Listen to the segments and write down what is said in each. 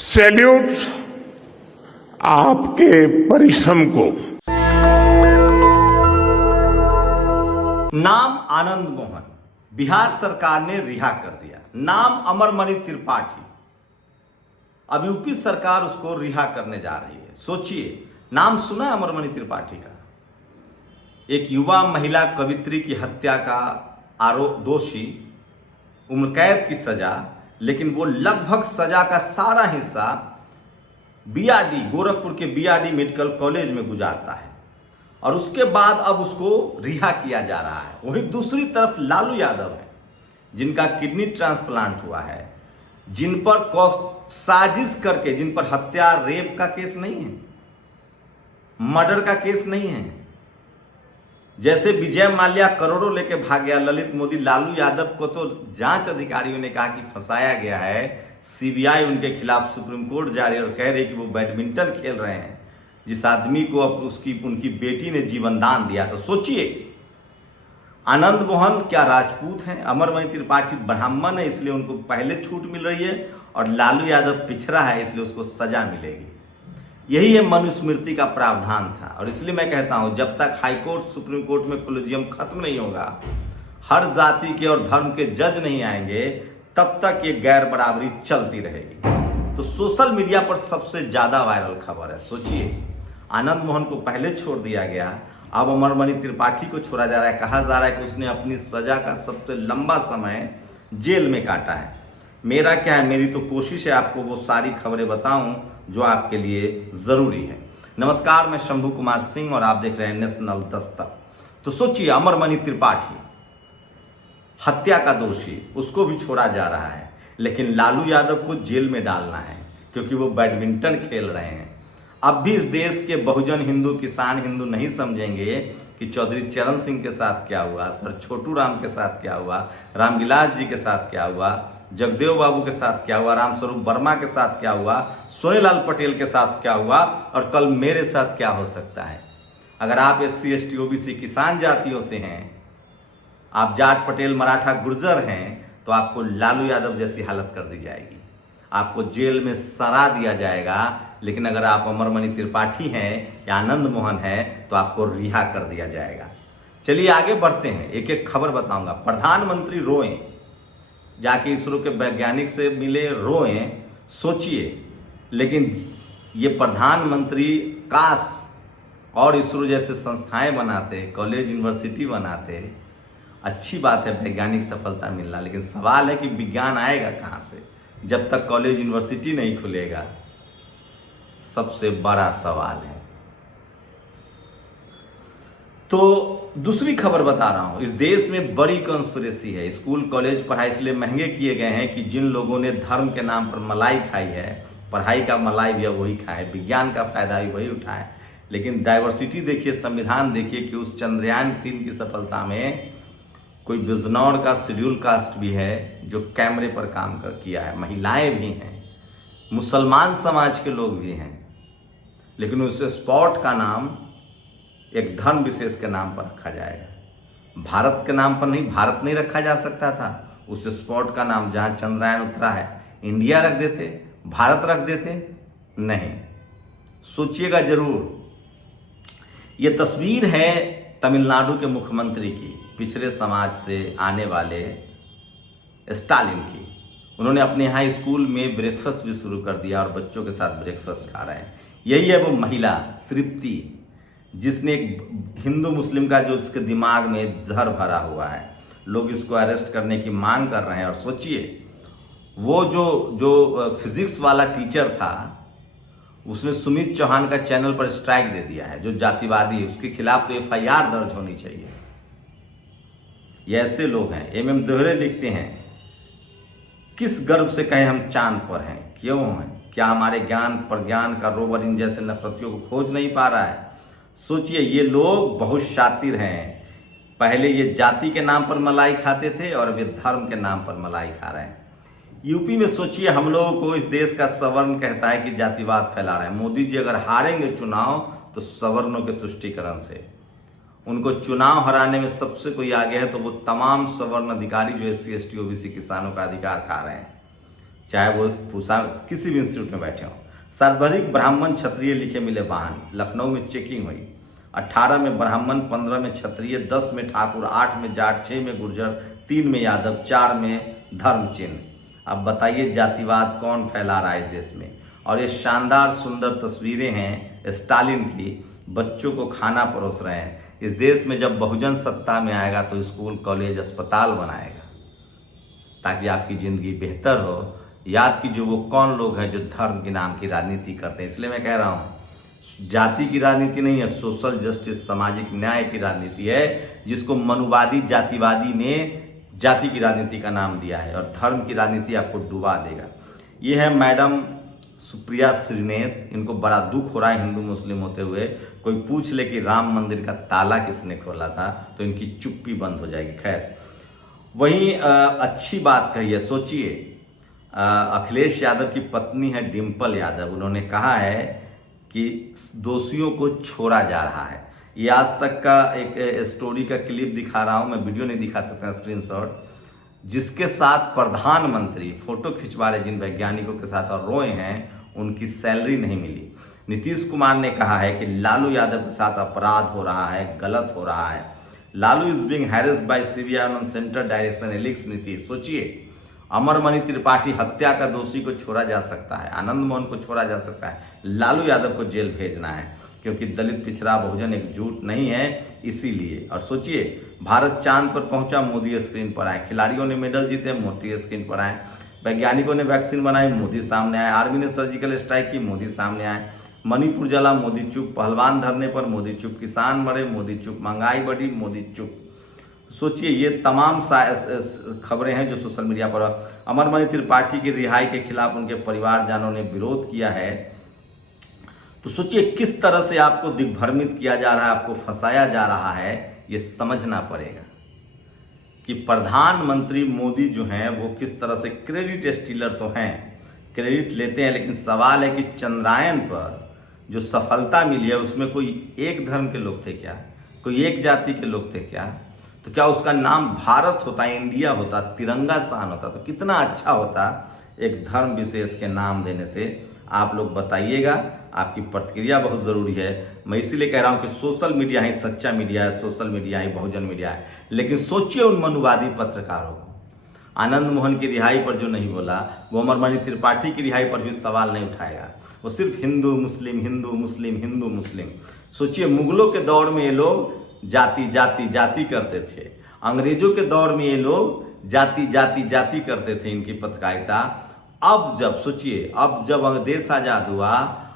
Salute आपके परिश्रम को। नाम आनंद मोहन बिहार सरकार ने रिहा कर दिया। नाम अमरमणि त्रिपाठी, अब यूपी सरकार उसको रिहा करने जा रही है। सोचिए, नाम सुना है अमरमणि त्रिपाठी का? एक युवा महिला कवित्री की हत्या का आरोप दोषी, उम्र कैद की सजा, लेकिन वो लगभग सजा का सारा हिस्सा बीआरडी, गोरखपुर के बीआरडी मेडिकल कॉलेज में गुजारता है और उसके बाद अब उसको रिहा किया जा रहा है। वहीं दूसरी तरफ लालू यादव है, जिनका किडनी ट्रांसप्लांट हुआ है, जिन पर साजिश करके, जिन पर हत्या, रेप का केस नहीं है, मर्डर का केस नहीं है। जैसे विजय माल्या करोड़ों लेके भाग गया, ललित मोदी, लालू यादव को तो जांच अधिकारियों ने कहा कि फंसाया गया है। सीबीआई उनके खिलाफ सुप्रीम कोर्ट जा रही है और कह रही कि वो बैडमिंटन खेल रहे हैं, जिस आदमी को अब उनकी बेटी ने जीवन दान दिया। तो सोचिए, आनंद मोहन क्या राजपूत हैं? अमरमणि त्रिपाठी ब्राह्मण है, इसलिए उनको पहले छूट मिल रही है, और लालू यादव पिछड़ा है, इसलिए उसको सजा मिलेगी। यही है मनुस्मृति का प्रावधान था। और इसलिए मैं कहता हूं, जब तक हाईकोर्ट, सुप्रीम कोर्ट में कोलिजियम खत्म नहीं होगा, हर जाति के और धर्म के जज नहीं आएंगे, तब तक ये गैर बराबरी चलती रहेगी। तो सोशल मीडिया पर सबसे ज्यादा वायरल खबर है। सोचिए, आनंद मोहन को पहले छोड़ दिया गया, अब अमरमणि त्रिपाठी को छोड़ा जा रहा है। कहा जा रहा है कि उसने अपनी सजा का सबसे लंबा समय जेल में काटा है। मेरा क्या है, मेरी तो कोशिश है आपको वो सारी खबरें बताऊं जो आपके लिए जरूरी है। नमस्कार, मैं शंभू कुमार सिंह और आप देख रहे हैं नेशनल दस्तक। तो सोचिए, अमरमणि त्रिपाठी हत्या का दोषी, उसको भी छोड़ा जा रहा है, लेकिन लालू यादव को जेल में डालना है क्योंकि वो बैडमिंटन खेल रहे हैं। अब भी इस देश के बहुजन हिंदू, किसान हिंदू नहीं समझेंगे कि चौधरी चरण सिंह के साथ क्या हुआ, सर छोटू राम के साथ क्या हुआ, रामविलास जी के साथ क्या हुआ, जगदेव बाबू के साथ क्या हुआ, रामस्वरूप वर्मा के साथ क्या हुआ, सोनेलाल पटेल के साथ क्या हुआ, और कल मेरे साथ क्या हो सकता है। अगर आप SC ST OBC किसान जातियों से हैं, आप जाट पटेल मराठा गुर्जर हैं, तो आपको लालू यादव जैसी हालत कर दी जाएगी, आपको जेल में सड़ा दिया जाएगा। लेकिन अगर आप अमरमणि त्रिपाठी हैं या आनंद मोहन हैं, तो आपको रिहा कर दिया जाएगा। चलिए आगे बढ़ते हैं, एक एक खबर बताऊंगा। प्रधानमंत्री रोएं, जाके इसरो के वैज्ञानिक से मिले, रोएं। सोचिए, लेकिन ये प्रधानमंत्री काश और इसरो जैसे संस्थाएं बनाते, कॉलेज यूनिवर्सिटी बनाते। अच्छी बात है वैज्ञानिक सफलता मिलना, लेकिन सवाल है कि विज्ञान आएगा कहाँ से जब तक कॉलेज यूनिवर्सिटी नहीं खुलेगा? सबसे बड़ा सवाल है। तो दूसरी खबर बता रहा हूं, इस देश में बड़ी कॉन्स्पिरेसी है। स्कूल कॉलेज पढ़ाई इसलिए महंगे किए गए हैं कि जिन लोगों ने धर्म के नाम पर मलाई खाई है, पढ़ाई का मलाई भी वही खाए, विज्ञान का फायदा भी वही उठाए। लेकिन डाइवर्सिटी देखिए, संविधान देखिए कि उस चंद्रयान 3 की सफलता में कोई बिजनौर का शेड्यूल कास्ट भी है जो कैमरे पर काम किया है, महिलाएं भी हैं, मुसलमान समाज के लोग भी हैं। लेकिन उस स्पॉट का नाम एक धर्म विशेष के नाम पर रखा जाएगा, भारत के नाम पर नहीं। भारत नहीं रखा जा सकता था? उस स्पॉट का नाम जहां चंद्रयान उतरा है, इंडिया रख देते, भारत रख देते? नहीं, सोचिएगा जरूर। ये तस्वीर है तमिलनाडु के मुख्यमंत्री की, पिछड़े समाज से आने वाले स्टालिन की। उन्होंने अपने यहाँ स्कूल में ब्रेकफास्ट भी शुरू कर दिया और बच्चों के साथ ब्रेकफास्ट खा रहे हैं। यही है वो महिला तृप्ति, जिसने हिंदू मुस्लिम का जो उसके दिमाग में जहर भरा हुआ है। लोग इसको अरेस्ट करने की मांग कर रहे हैं। और सोचिए, वो जो फिजिक्स वाला टीचर था, उसने सुमित चौहान का चैनल पर स्ट्राइक दे दिया है, जो जातिवादी है, उसके खिलाफ तो FIR दर्ज होनी चाहिए। ये ऐसे लोग हैं। MM दोहरे लिखते हैं, किस गर्व से कहें हम चांद पर हैं, क्यों हैं? क्या हमारे ज्ञान प्रज्ञान का रोवर इन जैसे नफरतियों को खोज नहीं पा रहा है? सोचिए, ये लोग बहुत शातिर हैं। पहले ये जाति के नाम पर मलाई खाते थे और अब ये धर्म के नाम पर मलाई खा रहे हैं। यूपी में सोचिए, हम लोगों को इस देश का सवर्ण कहता है कि जातिवाद फैला रहे हैं। मोदी जी अगर हारेंगे चुनाव तो सवर्णों के तुष्टीकरण से, उनको चुनाव हराने में सबसे कोई आगे है तो वो तमाम सवर्ण अधिकारी जो SC ST OBC किसानों का अधिकार खा रहे हैं। चाहे वो पूसा किसी भी इंस्टीट्यूट में बैठे हों। सर्वाधिक ब्राह्मण क्षत्रिय लिखे मिले वाहन, लखनऊ में चेकिंग हुई। 18 में ब्राह्मण, 15 में क्षत्रिय, 10 में ठाकुर, 8 में जाट, 6 में गुर्जर, 3 में यादव, 4 में धर्म चिन्ह। अब बताइए जातिवाद कौन फैला रहा है इस देश में। और ये शानदार सुंदर तस्वीरें हैं स्टालिन की, बच्चों को खाना परोस रहे हैं। इस देश में जब बहुजन सत्ता में आएगा तो स्कूल, कॉलेज, अस्पताल बनाएगा ताकि आपकी ज़िंदगी बेहतर हो। याद कीजिए वो कौन लोग हैं जो धर्म के नाम की राजनीति करते हैं। इसलिए मैं कह रहा हूँ जाति की राजनीति नहीं है, सोशल जस्टिस, सामाजिक न्याय की राजनीति है, जिसको मनुवादी जातिवादी ने जाति की राजनीति का नाम दिया है। और धर्म की राजनीति आपको डुबा देगा। ये है मैडम सुप्रिया श्रीनेत। इनको बड़ा दुख हो रहा है हिंदू मुस्लिम होते हुए। कोई पूछ ले कि राम मंदिर का ताला किसने खोला था तो इनकी चुप्पी बंद हो जाएगी। खैर, वहीं अच्छी बात कही है। सोचिए, अखिलेश यादव की पत्नी है डिम्पल यादव, उन्होंने कहा है कि दोषियों को छोड़ा जा रहा है। ये आज तक का एक स्टोरी का क्लिप दिखा रहा हूं मैं, वीडियो नहीं दिखा सकता, स्क्रीनशॉट, जिसके साथ प्रधानमंत्री फोटो खिंचवा रहे जिन वैज्ञानिकों के साथ और रोए हैं, उनकी सैलरी नहीं मिली। नीतीश कुमार ने कहा है कि लालू यादव के साथ अपराध हो रहा है, गलत हो रहा है। Lalu is being harassed by CBI on central direction alleges Nitish. सोचिए, अमरमणि त्रिपाठी हत्या का दोषी को छोड़ा जा सकता है, आनंद मोहन को छोड़ा जा सकता है, लालू यादव को जेल भेजना है क्योंकि दलित पिछड़ा बहुजन एकजुट नहीं है, इसीलिए। और सोचिए, भारत चांद पर पहुंचा, मोदी स्क्रीन पर आए। खिलाड़ियों ने मेडल जीते, मोदी स्क्रीन पर आए। वैज्ञानिकों ने वैक्सीन बनाई, मोदी सामने आए। आर्मी ने सर्जिकल स्ट्राइक की, मोदी सामने आए। मणिपुर जला, मोदी चुप। पहलवान धरने पर, मोदी चुप। किसान मरे, मोदी चुप। महंगाई बढ़ी, मोदी चुप। सोचिए, ये तमाम खबरें हैं जो सोशल मीडिया पर। अमरमणि त्रिपाठी की रिहाई के खिलाफ उनके परिवारजनों ने विरोध किया है। तो सोचिए किस तरह से आपको दिग्भ्रमित किया जा रहा है, आपको फंसाया जा रहा है। ये समझना पड़ेगा कि प्रधानमंत्री मोदी जो हैं वो किस तरह से क्रेडिट स्टीलर तो हैं, क्रेडिट लेते हैं, लेकिन सवाल है कि चंद्रायन पर जो सफलता मिली है उसमें कोई एक धर्म के लोग थे क्या, कोई एक जाति के लोग थे क्या? तो क्या उसका नाम भारत होता, इंडिया होता, तिरंगा शान होता तो कितना अच्छा होता एक धर्म विशेष के नाम देने से। आप लोग बताइएगा, आपकी प्रतिक्रिया बहुत ज़रूरी है। मैं इसीलिए कह रहा हूं कि सोशल मीडिया ही सच्चा मीडिया है, सोशल मीडिया ही बहुजन मीडिया है। लेकिन सोचिए उन मनुवादी पत्रकारों को, आनंद मोहन की रिहाई पर जो नहीं बोला, वो अमरमणि त्रिपाठी की रिहाई पर भी सवाल नहीं उठाएगा। वो सिर्फ हिंदू मुस्लिम, हिंदू मुस्लिम, हिंदू मुस्लिम। सोचिए, मुगलों के दौर में ये लोग जाति जाति जाति करते थे, अंग्रेजों के दौर में ये लोग जाति जाति जाति करते थे, इनकी पत्रकारिता। अब जब सोचिए, अब जब देश आजाद हुआ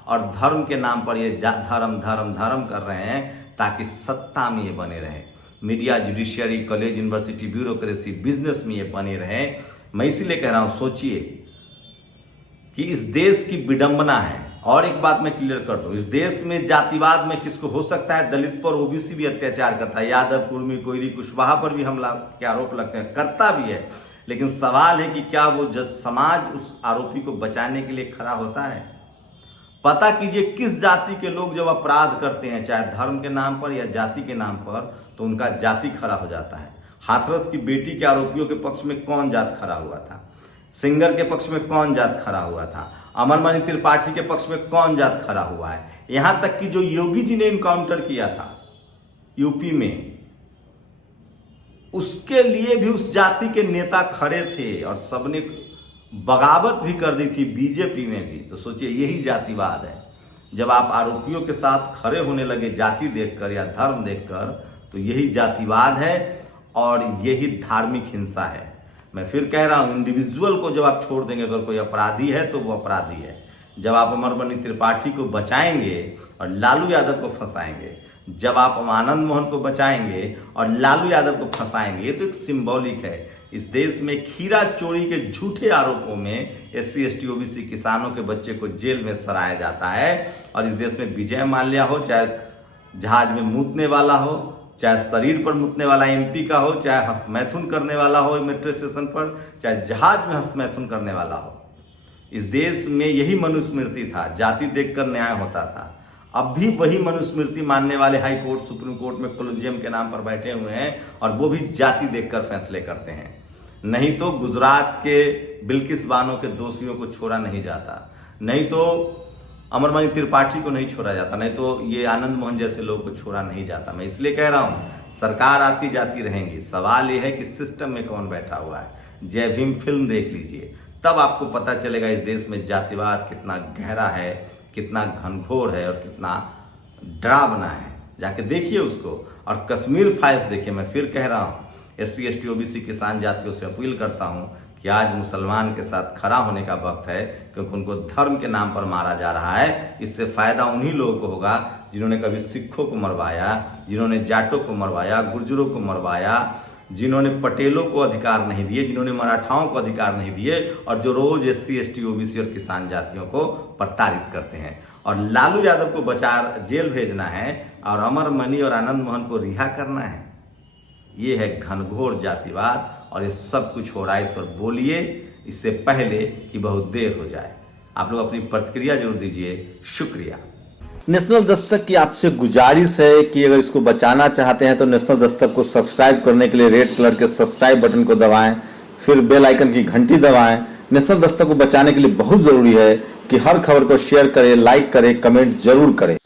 और धर्म के नाम पर ये धर्म धर्म धर्म कर रहे हैं ताकि सत्ता में ये बने रहें, media, judiciary, college, university, bureaucracy, business में ये बने रहें। मैं इसीलिए कह रहा हूं, सोचिए कि इस देश की विडंबना है। और एक बात मैं क्लियर कर दूं, इस देश में जातिवाद में किसको हो सकता है, दलित पर ओबीसी भी अत्याचार करता है, यादव, कुर्मी, कोयरी, कुशवाहा पर भी हमला के आरोप लगते हैं, करता भी है। लेकिन सवाल है कि क्या वो समाज उस आरोपी को बचाने के लिए खड़ा होता है? पता कीजिए किस जाति के लोग जब अपराध करते हैं, चाहे धर्म के नाम पर या जाति के नाम पर, तो उनका जाति खड़ा हो जाता है। हाथरस की बेटी के आरोपियों के पक्ष में कौन जात खड़ा हुआ था? सिंगर के पक्ष में कौन जात खड़ा हुआ था? अमरमणि त्रिपाठी के पक्ष में कौन जात खड़ा हुआ है? यहां तक कि जो योगी जी ने इनकाउंटर किया था यूपी में, उसके लिए भी उस जाति के नेता खड़े थे और सबने बगावत भी कर दी थी, बीजेपी में भी। तो सोचिए, यही जातिवाद है। जब आप आरोपियों के साथ खड़े होने लगे जाति देखकर या धर्म देखकर, तो यही जातिवाद है और यही धार्मिक हिंसा है। मैं फिर कह रहा हूं, इंडिविजुअल को जब आप छोड़ देंगे, अगर कोई अपराधी है तो वो अपराधी है। जब आप अमरमणि त्रिपाठी को बचाएंगे और लालू यादव को फंसाएंगे, जब आप आनंद मोहन को बचाएंगे और लालू यादव को फंसाएंगे, ये तो एक सिंबॉलिक है। इस देश में खीरा चोरी के झूठे आरोपों में SC ST OBC किसानों के बच्चे को जेल में सराया जाता है। और इस देश में विजय माल्या हो, चाहे जहाज में मूतने वाला हो, चाहे शरीर पर मूतने वाला MP का हो, चाहे हस्तमैथुन करने वाला हो मेट्रो स्टेशन पर, चाहे जहाज में हस्तमैथुन करने वाला हो, इस देश में यही मनुस्मृति था, जाति देखकर न्याय होता था। अब भी वही मनुस्मृति मानने वाले हाई कोर्ट, सुप्रीम कोर्ट में कोलिजियम के नाम पर बैठे हुए हैं और वो भी जाति देखकर फैसले करते हैं। नहीं तो गुजरात के बिल्किस बानो के दोषियों को छोड़ा नहीं जाता, नहीं तो अमरमणि त्रिपाठी को नहीं छोड़ा जाता, नहीं तो ये आनंद मोहन जैसे लोगों को छोड़ा नहीं जाता। मैं इसलिए कह रहा हूँ सरकार आती जाती रहेंगी, सवाल ये है कि सिस्टम में कौन बैठा हुआ है। जय भीम फिल्म देख लीजिए, तब आपको पता चलेगा इस देश में जातिवाद कितना गहरा है, कितना घनघोर है और कितना डरावना है। जाके देखिए उसको। और कश्मीर फाइल्स देखिए। मैं फिर कह रहा हूँ SC ST OBC किसान जातियों से अपील करता हूँ कि आज मुसलमान के साथ खड़ा होने का वक्त है, क्योंकि उनको धर्म के नाम पर मारा जा रहा है। इससे फायदा उन्हीं लोगों को होगा जिन्होंने कभी सिखों को मरवाया, जिन्होंने जाटों को मरवाया, गुर्जरों को मरवाया, जिन्होंने पटेलों को अधिकार नहीं दिए, जिन्होंने मराठाओं को अधिकार नहीं दिए, और जो रोज SC ST OBC और किसान जातियों को प्रताड़ित करते हैं। और लालू यादव को जेल भेजना है और अमरमणि और आनंद मोहन को रिहा करना है। ये है घनघोर जातिवाद और ये सब कुछ हो रहा है। इस पर बोलिए इससे पहले कि बहुत देर हो जाए। आप लोग अपनी प्रतिक्रिया जरूर दीजिए। शुक्रिया। नेशनल दस्तक की आपसे गुजारिश है कि अगर इसको बचाना चाहते हैं तो नेशनल दस्तक को सब्सक्राइब करने के लिए रेड कलर के सब्सक्राइब बटन को दबाएं, फिर बेल आइकन की घंटी दबाएं। नेशनल दस्तक को बचाने के लिए बहुत जरूरी है कि हर खबर को शेयर करें, लाइक करें, कमेंट जरूर करें।